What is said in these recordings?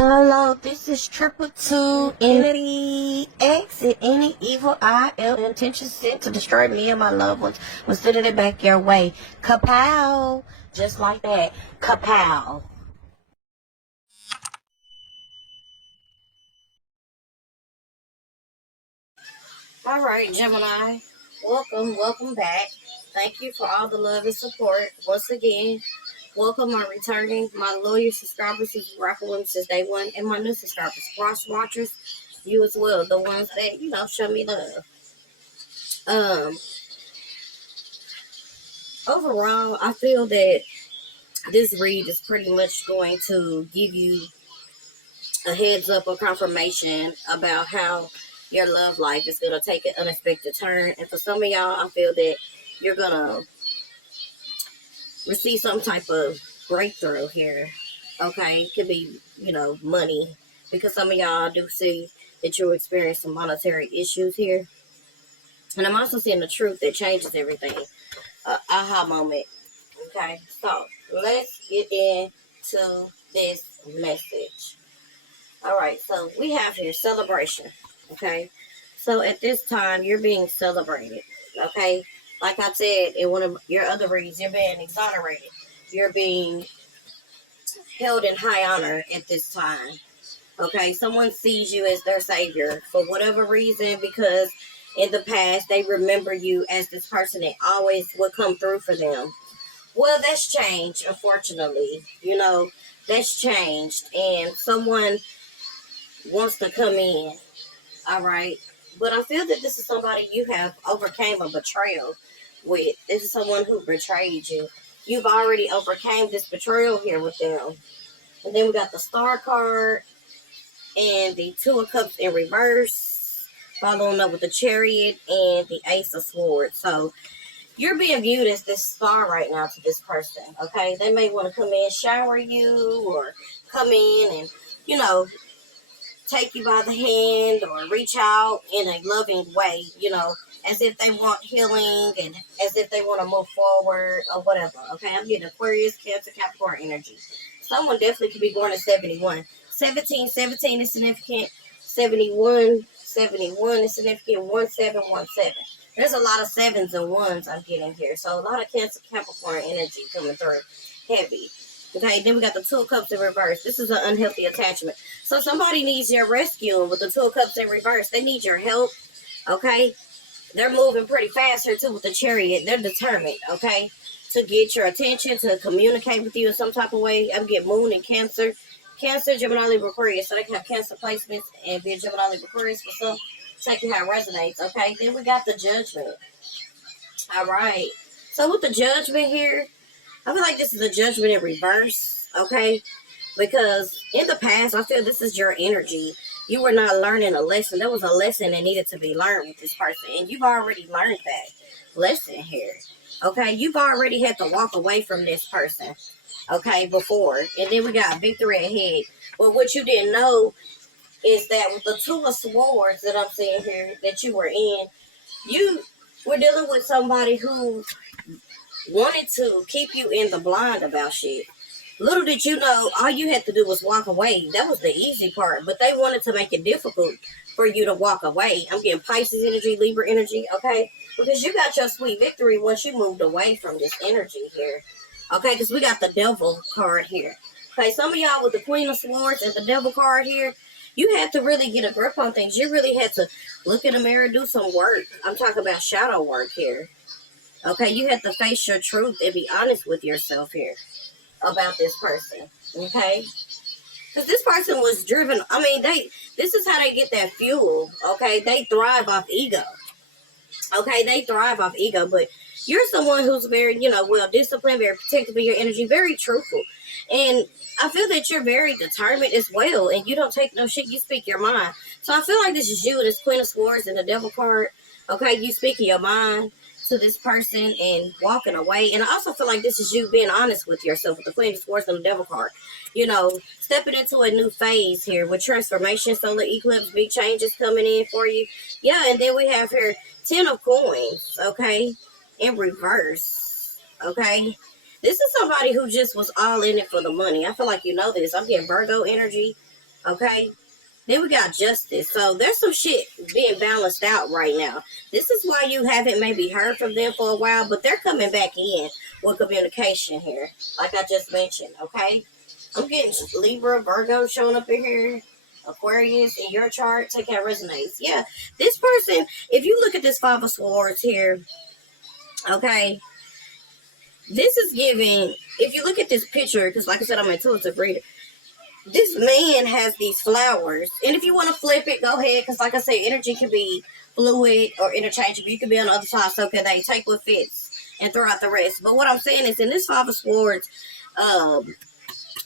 Hello, this is Triple Two Entity. Exit any evil eye, ill intention sent to destroy me and my loved ones. Will send it back your way. Kapow! Just like that. Kapow! Alright, Gemini. Welcome back. Thank you for all the love and support. Once again, welcome my returning, my loyal subscribers who's rocking with me since day one, and my new subscribers, cross watchers, you as well, the ones that, show me love. Um, Overall, I feel that this read is pretty much going to give you a heads up or confirmation about how your love life is going to take an unexpected turn. And for some of y'all, I feel that you're going to receive some type of breakthrough here. Okay, it could be, money, because some of y'all do see that you'll experience some monetary issues here. And I'm also seeing the truth that changes everything. Aha moment. Okay, so let's get into this message. All right, so we have here celebration. Okay, so at this time, you're being celebrated. Okay, like I said in one of your other reads, you're being exonerated. You're being held in high honor at this time. Okay, someone sees you as their savior for whatever reason, because in the past they remember you as this person that always would come through for them. Well, that's changed, unfortunately. That's changed, and someone wants to come in. All right, but I feel that this is somebody you have overcame a betrayal with. This is someone who betrayed you. You've already overcame this betrayal here with them. And then we got the Star card and the Two of Cups in reverse, following up with the Chariot and the Ace of Swords. So you're being viewed as this star right now to this person, okay? They may want to come in, shower you, or come in and, take you by the hand or reach out in a loving way, as if they want healing and as if they want to move forward or whatever, okay? I'm getting Aquarius, Cancer, Capricorn energy. Someone definitely could be born in 71. 17 is significant. 71 is significant. 1717. There's a lot of sevens and ones I'm getting here. So a lot of Cancer, Capricorn energy coming through. Heavy. Okay, then we got the Two of Cups in reverse. This is an unhealthy attachment. So somebody needs your rescue with the Two of Cups in reverse. They need your help. Okay? They're moving pretty fast here too with the Chariot. They're determined, okay, to get your attention, to communicate with you in some type of way. I'm getting Moon and Cancer. Cancer, Gemini, Libra, Aquarius. So they can have Cancer placements and be a Gemini, Libra, Aquarius for some. Check how it resonates, okay? Then we got the Judgment. All right. So with the Judgment here, I feel like this is a Judgment in reverse, okay? Because in the past, I feel this is your energy. You were not learning a lesson. There was a lesson that needed to be learned with this person, and you've already learned that lesson here. Okay, you've already had to walk away from this person, okay, before. And then we got victory ahead. But what you didn't know is that with the Two of Swords that I'm seeing here that you were in, you were dealing with somebody who wanted to keep you in the blind about shit. Little did you know, all you had to do was walk away. That was the easy part, but they wanted to make it difficult for you to walk away. I'm getting Pisces energy, Libra energy, okay? Because you got your sweet victory once you moved away from this energy here, okay? Because we got the Devil card here. Okay, some of y'all with the Queen of Swords and the Devil card here, you had to really get a grip on things. You really had to look in the mirror, do some work. I'm talking about shadow work here. Okay, you had to face your truth and be honest with yourself here about this person, okay? Because this person was driven. I mean, this is how they get that fuel, okay? They thrive off ego, okay? They thrive off ego, but you're someone who's very, well disciplined, very protective of your energy, very truthful, and I feel that you're very determined as well, and you don't take no shit. You speak your mind. So I feel like this is you, this Queen of Swords and the Devil card, okay? You speaking your mind to this person and walking away. And I also feel like this is you being honest with yourself with the Queen of Swords and the Devil card. Stepping into a new phase here with transformation, solar eclipse, big changes coming in for you. Yeah, and then we have here 10 of coins, okay, in reverse, okay? This is somebody who just was all in it for the money. I feel like you know this. I'm getting Virgo energy, Okay? Then we got justice. So there's some shit being balanced out right now. This is why you haven't maybe heard from them for a while, but they're coming back in with communication here, like I just mentioned, okay? I'm getting Libra, Virgo showing up in here, Aquarius in your chart. Take out resonates. Yeah, this person, if you look at this Five of Swords here, okay, this is giving, if you look at this picture, because like I said, I'm an intuitive reader, this man has these flowers. And if you want to flip it, go ahead. Because like I said, energy can be fluid or interchangeable. You can be on the other side, so can they. Take what fits and throw out the rest. But what I'm saying is, in this Five of Swords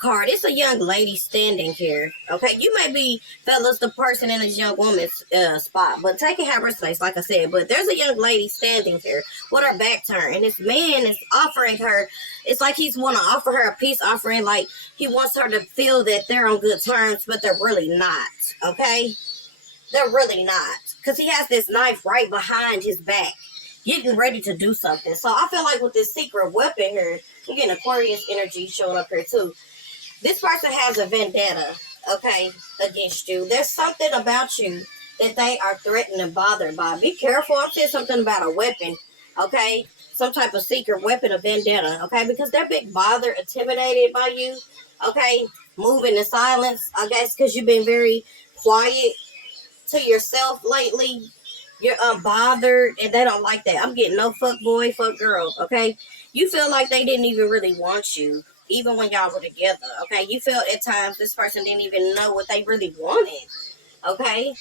card, it's a young lady standing here. Okay, you may be, fellas, the person in this young woman's spot, but take it how it resonates, like I said. But there's a young lady standing here with her back turned, and this man is offering her, it's like he's want to offer her a peace offering, like he wants her to feel that they're on good terms, but they're really not. Okay, they're really not, because he has this knife right behind his back, getting ready to do something. So I feel like with this secret weapon here, you're getting Aquarius energy showing up here too. This person has a vendetta, okay, against you. There's something about you that they are threatened and bothered by. Be careful. I'm saying something about a weapon, okay? Some type of secret weapon of vendetta, okay? Because they're being bothered, intimidated by you, okay? Moving in silence, I guess, because you've been very quiet to yourself lately. You're unbothered, and they don't like that. I'm getting no fuck boy, fuck girl, okay? You feel like they didn't even really want you, even when y'all were together, okay? You felt at times this person didn't even know what they really wanted, okay?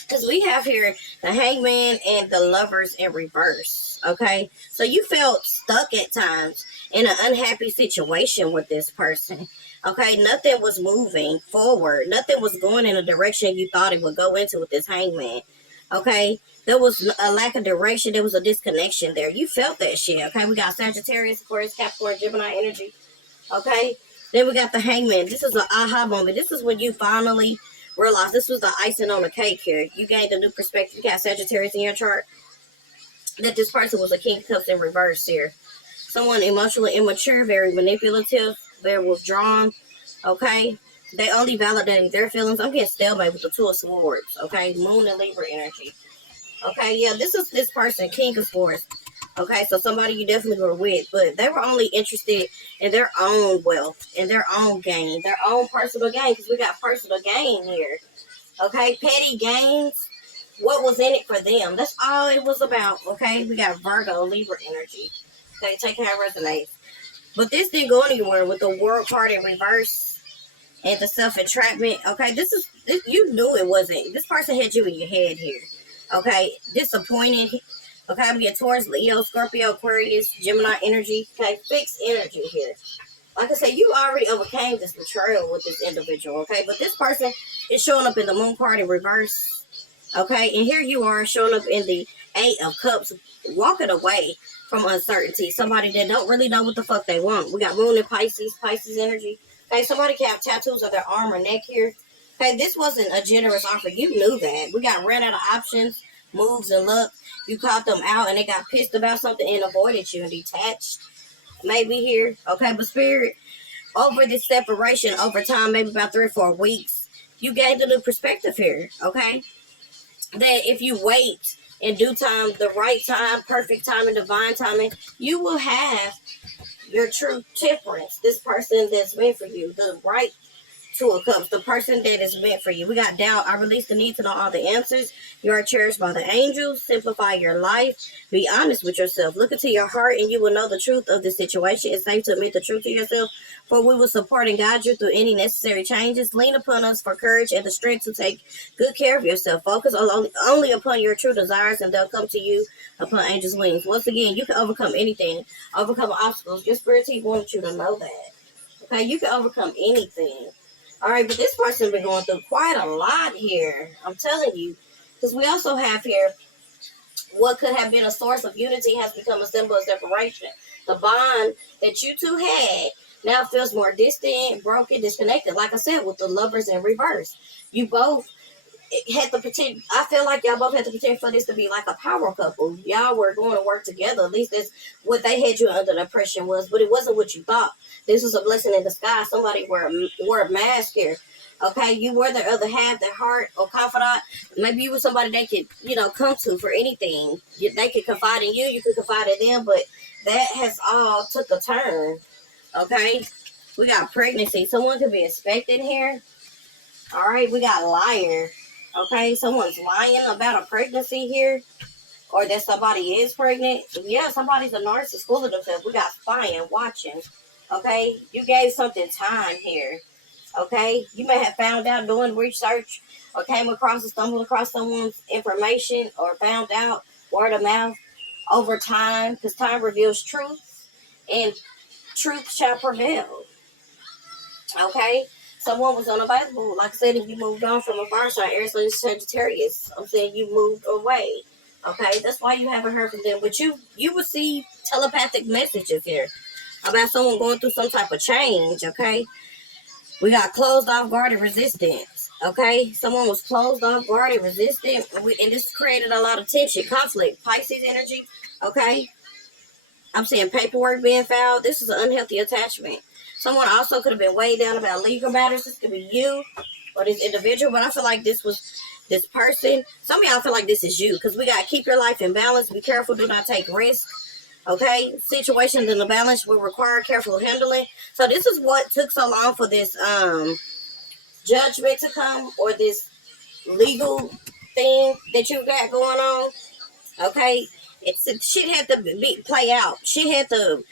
Because we have here the Hangman and the Lovers in reverse, okay? So you felt stuck at times in an unhappy situation with this person, okay? Nothing was moving forward. Nothing was going in a direction you thought it would go into with this Hangman, okay? There was a lack of direction. There was a disconnection there. You felt that shit, okay? We got Sagittarius, Aquarius, Capricorn, Gemini energy, okay? Then we got the Hangman. This is an aha moment. This is when you finally realize this was the icing on the cake here. You gained a new perspective. You got Sagittarius in your chart. That this person was a King of Cups in reverse here. Someone emotionally immature, very manipulative, very withdrawn, okay? They only validating their feelings. I'm getting stalemate with the Two of Swords, okay? Moon and Libra energy. Okay, yeah, this is this person, King of Swords. Okay, so somebody you definitely were with, but they were only interested in their own wealth, in their own gain, their own personal gain, because we got personal gain here. Okay, petty gains, what was in it for them? That's all it was about, okay? We got Virgo, Libra energy. Okay, take care of resonates. But this didn't go anywhere with the World card in reverse and the self-entrapment. Okay, you knew it wasn't. This person had you in your head here. Okay, disappointed. Okay, I'm getting Taurus, Leo, Scorpio, Aquarius, Gemini energy. Okay, fixed energy here. Like I said, you already overcame this betrayal with this individual, okay? But this person is showing up in the Moon card in reverse, okay? And here you are showing up in the Eight of Cups, walking away from uncertainty. Somebody that don't really know what the fuck they want. We got Moon and Pisces, Pisces energy. Okay, somebody can have tattoos on their arm or neck here. Okay, this wasn't a generous offer. You knew that. We got ran out of options, moves, and luck. You caught them out and they got pissed about something and avoided you and detached. Maybe here. Okay, but Spirit, over this separation, over time, maybe about 3 or 4 weeks, you gained a new perspective here. Okay? That if you wait in due time, the right time, perfect time, and divine timing, you will have your true temperance. This person that's meant for you. The right Two of Cups, the person that is meant for you. We got doubt. I release the need to know all the answers. You are cherished by the angels. Simplify your life. Be honest with yourself. Look into your heart and you will know the truth of the situation. It's safe to admit the truth to yourself, for we will support and guide you through any necessary changes. Lean upon us for courage and the strength to take good care of yourself. Focus only upon your true desires and they'll come to you upon angels' wings. Once again, you can overcome anything. Overcome obstacles. Your spirit team wants you to know that. Okay, you can overcome anything. All right, but this person been going through quite a lot here. I'm telling you. Because we also have here what could have been a source of unity has become a symbol of separation. The bond that you two had now feels more distant, broken, disconnected. Like I said, with the Lovers in reverse. You both had the potential. I feel like y'all both had the potential for this to be like a power couple. Y'all were going to work together. At least that's what they had you under the impression was. But it wasn't what you thought. This was a blessing in disguise. Somebody wore a mask here. Okay, you were the other half, their heart or confidant. Maybe you were somebody they could, come to for anything. They could confide in you, you could confide in them, but that has all took a turn. Okay, we got pregnancy. Someone could be expecting here. All right, we got liar. Okay, someone's lying about a pregnancy here, or that somebody is pregnant. Yeah, somebody's a narcissist, full of themselves. We got spying, watching. Okay, you gave something time here. Okay, you may have found out doing research, or came across or stumbled across someone's information, or found out word of mouth over time, because time reveals truth, and truth shall prevail. Okay, someone was unavailable. Like I said, if you moved on from a fire sign, Aries, Leo, Sagittarius, I'm saying you moved away. Okay, that's why you haven't heard from them. But you receive telepathic messages here about someone going through some type of change. Okay, we got closed off, guarded, resistance. Okay, someone was closed off, guarded, resistant, and this created a lot of tension, conflict, Pisces energy. Okay, I'm saying paperwork being filed. This is an unhealthy attachment. Someone also could have been weighed down about legal matters. This could be you or this individual, but I feel like this was this person. Some of y'all feel like this is you, because we got to keep your life in balance. Be careful. Do not take risks. Okay, situations in the balance will require careful handling. So this is what took so long for this judgment to come, or this legal thing that you got going on. Okay, shit had to play out. Shit had to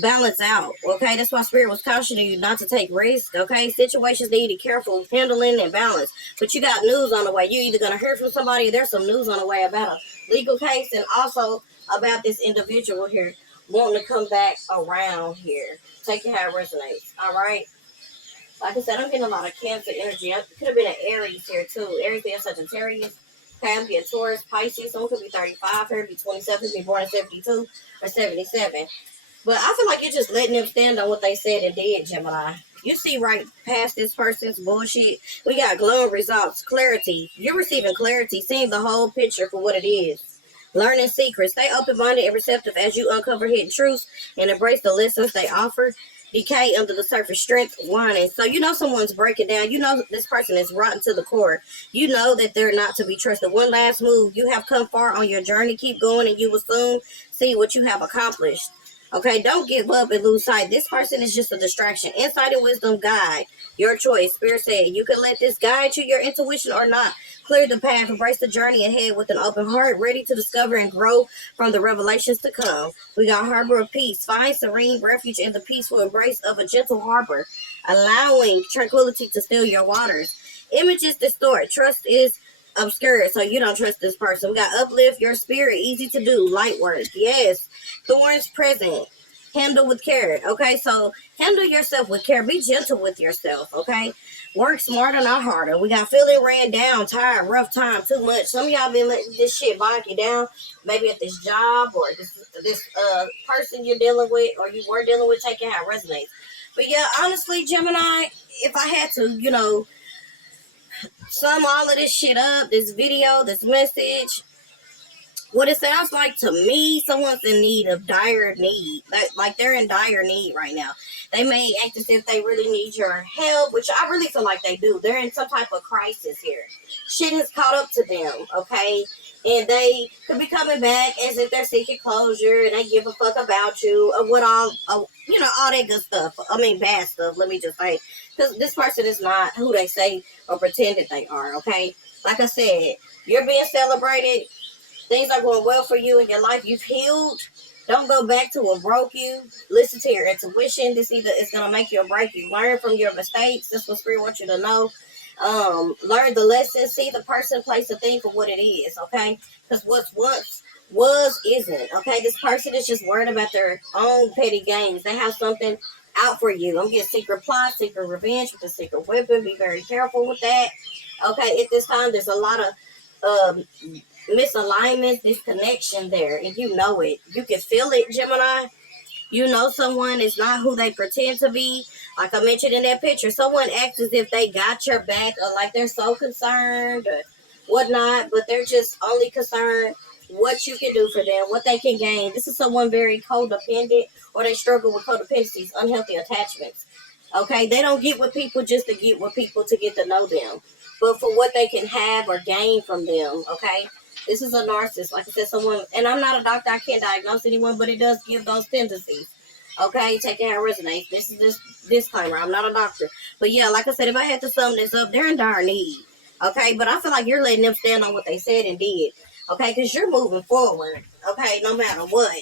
balance out. Okay, that's why Spirit was cautioning you not to take risks. Okay, situations need careful handling and balance. But you got news on the way. You either gonna hear from somebody, or there's some news on the way about a legal case, and also about this individual here wanting to come back around here. Take it how it resonates. All right. Like I said, I'm getting a lot of Cancer energy. I could have been an Aries here too. Aries, Leo, Sagittarius. Okay, I'm getting Taurus, Pisces. Someone could be 35 here, be 27, be born in 72 or 77. But I feel like you're just letting them stand on what they said and did, Gemini. You see right past this person's bullshit. We got glowing results, clarity. You're receiving clarity, seeing the whole picture for what it is. Learning secrets. Stay open-minded and receptive as you uncover hidden truths and embrace the lessons they offer. Decay under the surface, strength whining. So you know someone's breaking down. You know this person is rotten to the core. You know that they're not to be trusted. One last move. You have come far on your journey. Keep going and you will soon see what you have accomplished. Okay, don't give up and lose sight. This person is just a distraction. Insight and wisdom guide. Your choice. Spirit said you can let this guide you, your intuition or not. Clear the path, embrace the journey ahead with an open heart, ready to discover and grow from the revelations to come. We got harbor of peace. Find serene refuge in the peaceful embrace of a gentle harbor, allowing tranquility to still your waters. Images distort. Trust is obscured, so you don't trust this person. We got uplift your spirit. Easy to do. Light work. Yes. Thorns present. Handle with care. Okay, so handle yourself with care. Be gentle with yourself. Okay, work smarter, not harder. We got feeling ran down, tired, rough time, too much. Some of y'all been letting this shit bog you down. Maybe at this job or this person you're dealing with, or you were dealing with. Taking how it resonates. But yeah, honestly, Gemini, if I had to, sum all of this shit up, this video, this message. What it sounds like to me, someone's in need of dire need. Like they're in dire need right now. They may act as if they really need your help, which I really feel like they do. They're in some type of crisis here. Shit has caught up to them, okay? And they could be coming back as if they're seeking closure and they give a fuck about you or what all that good stuff. I mean, bad stuff, let me just say. Because this person is not who they say or pretend that they are, okay? Like I said, you're being celebrated. Things are going well for you in your life. You've healed. Don't go back to what broke you. Listen to your intuition. This either is going to make you or break you. Learn from your mistakes. That's what Spirit wants you to know. Learn the lesson. See the person, place, the thing for what it is, okay? Because what's once was isn't, okay? This person is just worried about their own petty games. They have something out for you. I'm getting secret plot, secret revenge with a secret weapon. Be very careful with that, okay? At this time, there's a lot of misalignment, disconnection there, and you know it. You can feel it, Gemini. You know someone is not who they pretend to be. Like I mentioned in that picture, someone acts as if they got your back or like they're so concerned or whatnot, but they're just only concerned what you can do for them, what they can gain. This is someone very codependent, or they struggle with codependencies, unhealthy attachments. Okay, they don't get with people just to get with people to get to know them, but for what they can have or gain from them. Okay, this is a narcissist. Like I said, someone, and I'm not a doctor. I can't diagnose anyone, but it does give those tendencies. Okay, take it how it resonates. This is just disclaimer. I'm not a doctor, but yeah, like I said, if I had to sum this up, they're in dire need. Okay, but I feel like you're letting them stand on what they said and did. Okay, because you're moving forward. Okay, no matter what.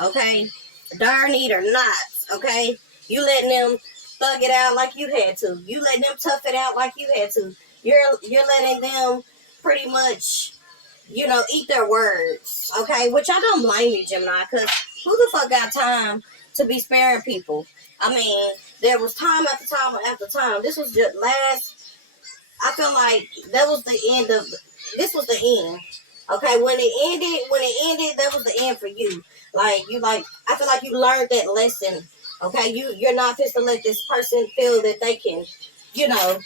Okay, dire need or not. Okay, you letting them thug it out like you had to. You letting them tough it out like you had to. You're letting them pretty much, eat their words. Okay, which I don't blame you, Gemini, because who the fuck got time to be sparing people? I mean, there was time after time after time. This was just last. I feel like that was the end of. This was the end. Okay, when it ended, that was the end for you. I feel like you learned that lesson. Okay, you're not just to let this person feel that they can, you know,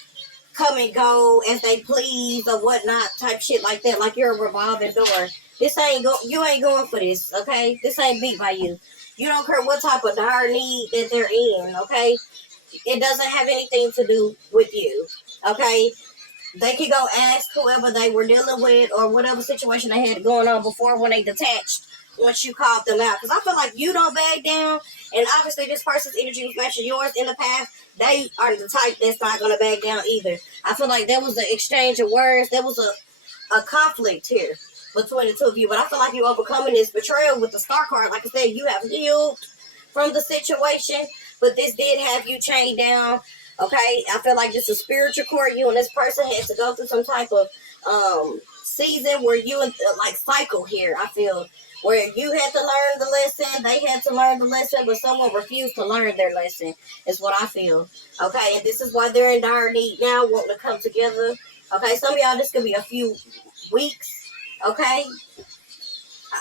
come and go as they please or whatnot, type shit like that. Like you're a revolving door. You ain't going for this. Okay, this ain't beat by you. You don't care what type of dire need that they're in. Okay, it doesn't have anything to do with you. Okay, they could go ask whoever they were dealing with or whatever situation they had going on before when they detached once you called them out. Because I feel like you don't back down, and obviously this person's energy was matching yours in the past. They are the type that's not going to back down either. I feel like there was an exchange of words. There was a conflict here between the two of you. But I feel like you're overcoming this betrayal with the star card. Like I said, you have healed from the situation, but this did have you chained down. Okay, I feel like this is spiritual core. You and this person had to go through some type of season where you like cycle here. I feel where you had to learn the lesson, they had to learn the lesson, but someone refused to learn their lesson. Is what I feel. Okay, and this is why they're in dire need now, wanting to come together. Okay, some of y'all this could be a few weeks. Okay,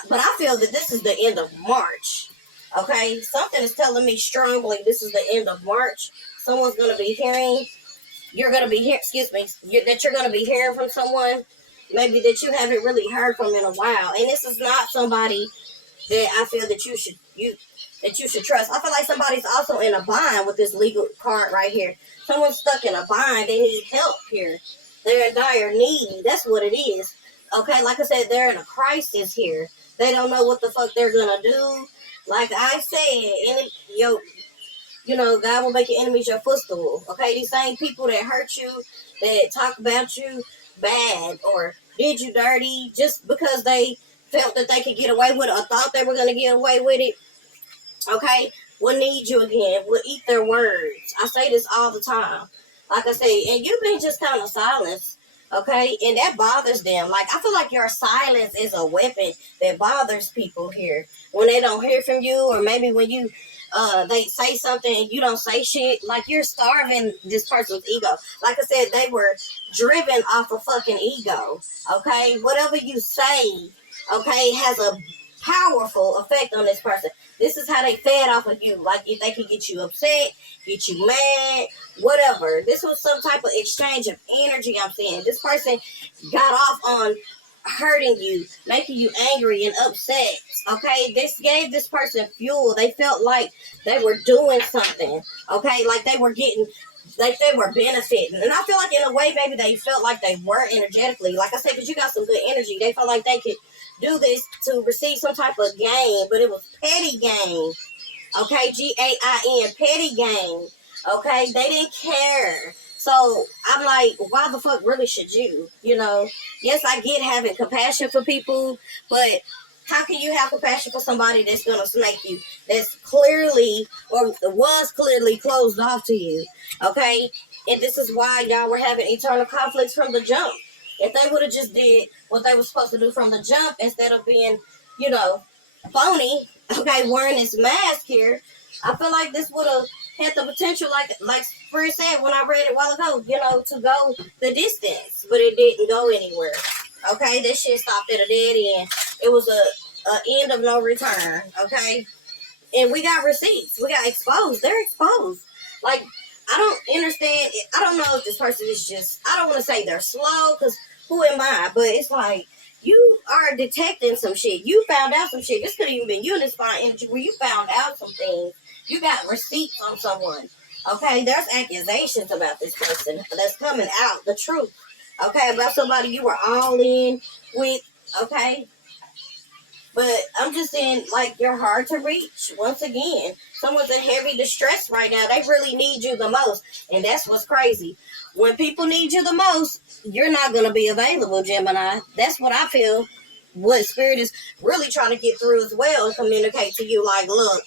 but I feel that this is the end of March. Okay, something is telling me strongly this is the end of March. Someone's going to be hearing, you're going to be hearing, excuse me, that you're going to be hearing from someone maybe that you haven't really heard from in a while. And this is not somebody that I feel that you should trust. I feel like somebody's also in a bind with this legal card right here. Someone's stuck in a bind. They need help here. They're in dire need. That's what it is. Okay, like I said, they're in a crisis here. They don't know what the fuck they're gonna do. Like I said, God will make your enemies your footstool. Okay, these same people that hurt you, that talk about you bad or did you dirty, just because they felt that they could get away with it or thought they were gonna get away with it. Okay, will need you again. Will eat their words. I say this all the time. Like I say, and you've been just kind of silenced. Okay, and that bothers them. Like I feel like your silence is a weapon that bothers people here when they don't hear from you, or maybe when you they say something and you don't say shit. Like you're starving this person's ego. Like I said, they were driven off of fucking ego. Okay, whatever you say, okay, has a powerful effect on this person. This is how they fed off of you. Like if they could get you upset, get you mad, whatever. This was some type of exchange of energy. I'm saying this person got off on hurting you, making you angry and upset. Okay, this gave this person fuel. They felt like they were doing something. Okay, like they were getting, like they were benefiting. And I feel like in a way maybe they felt like they were energetically. Like I said, because you got some good energy. They felt like they could do this to receive some type of gain, but it was petty gain. Okay, GAIN, petty gain. Okay, they didn't care. So I'm like, why the fuck really should you? Yes, I get having compassion for people, but how can you have compassion for somebody that's gonna snake you? That's clearly or was clearly closed off to you. Okay, and this is why y'all were having eternal conflicts from the jump. If they would have just did what they were supposed to do from the jump instead of being, phony, okay, wearing this mask here, I feel like this would have had the potential, like Spirit said when I read it a while ago, to go the distance, but it didn't go anywhere. Okay, this shit stopped at a dead end. It was a end of no return. Okay, and we got receipts. We got exposed. They're exposed. Like I don't understand. I don't know if this person is just. I don't want to say they're slow because who am I? But it's like you are detecting some shit. You found out some shit. This could have even been you in this fine energy where you found out some things. You got receipts on someone. Okay, there's accusations about this person that's coming out, the truth. Okay, about somebody you were all in with. Okay, but I'm just saying, like, you're hard to reach. Once again, someone's in heavy distress right now. They really need you the most. And that's what's crazy. When people need you the most, you're not going to be available, Gemini. That's what I feel. What Spirit is really trying to get through as well and communicate to you. Like, look,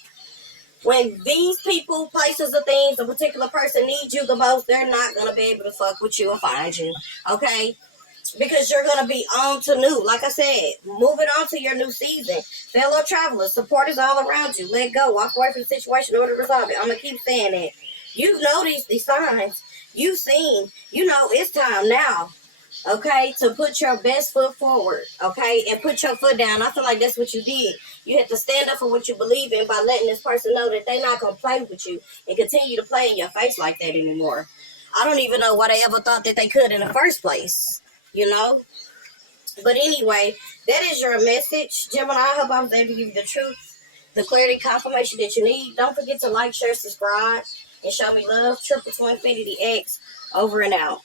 when these people, places, or things, a particular person needs you the most, they're not going to be able to fuck with you and find you. Okay? Because you're going to be on to new. Like I said, moving on to your new season. Fellow travelers, support is all around you. Let go. Walk away from the situation in order to resolve it. I'm going to keep saying that. You know these signs. You've seen. You know it's time now. Okay? To put your best foot forward. Okay? And put your foot down. I feel like that's what you did. You have to stand up for what you believe in by letting this person know that they're not going to play with you and continue to play in your face like that anymore. I don't even know why they ever thought that they could in the first place. You know? But anyway, that is your message, Gemini. I hope I was able to give you the truth, the clarity, confirmation that you need. Don't forget to like, share, subscribe, and show me love. Triple Twin Infinity X, over and out.